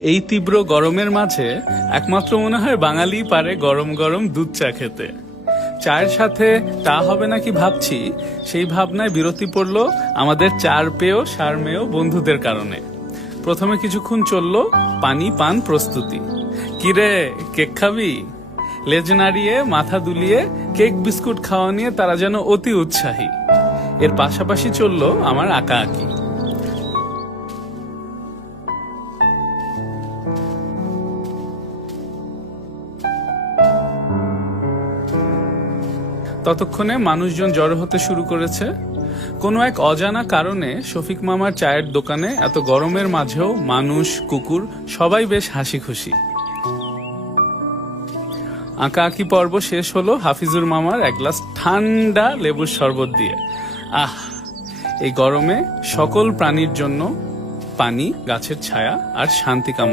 এই তীব্র গরমের মাঝে একমাত্র মনে হয় বাঙালি পারে গরম গরম দুধ চা খেতে। চায়ের সাথে তা হবে নাকি ভাবছি, সেই ভাবনায় বিরতি পড়ল আমাদের চার পেয় সারমেয় বন্ধুদের কারণে। প্রথমে কিছুক্ষণ চলল পানি পান প্রস্তুতি। কিরে, কেক খাবি? লেজ নাড়িয়ে মাথা দুলিয়ে কেক বিস্কুট খাওয়া নিয়ে তারা যেন অতি উৎসাহী। এর পাশাপাশি চলল আমার আঁকা আঁকি। ততক্ষণে মানুষজন জড়ো হতে শুরু করেছে। কোনো এক অজানা কারণে শফিক মামার চায়ের দোকানে এত গরমের মাঝেও মানুষ, কুকুর সবাই বেশ হাসি খুশি। আঁকা আঁকি পর্ব শেষ হলো হাফিজুর মামার এক গ্লাস ঠান্ডা লেবুর শরবত দিয়ে। আহ, এই গরমে সকল প্রাণীর জন্য পানি, গাছের ছায়া আর শান্তি কামনা।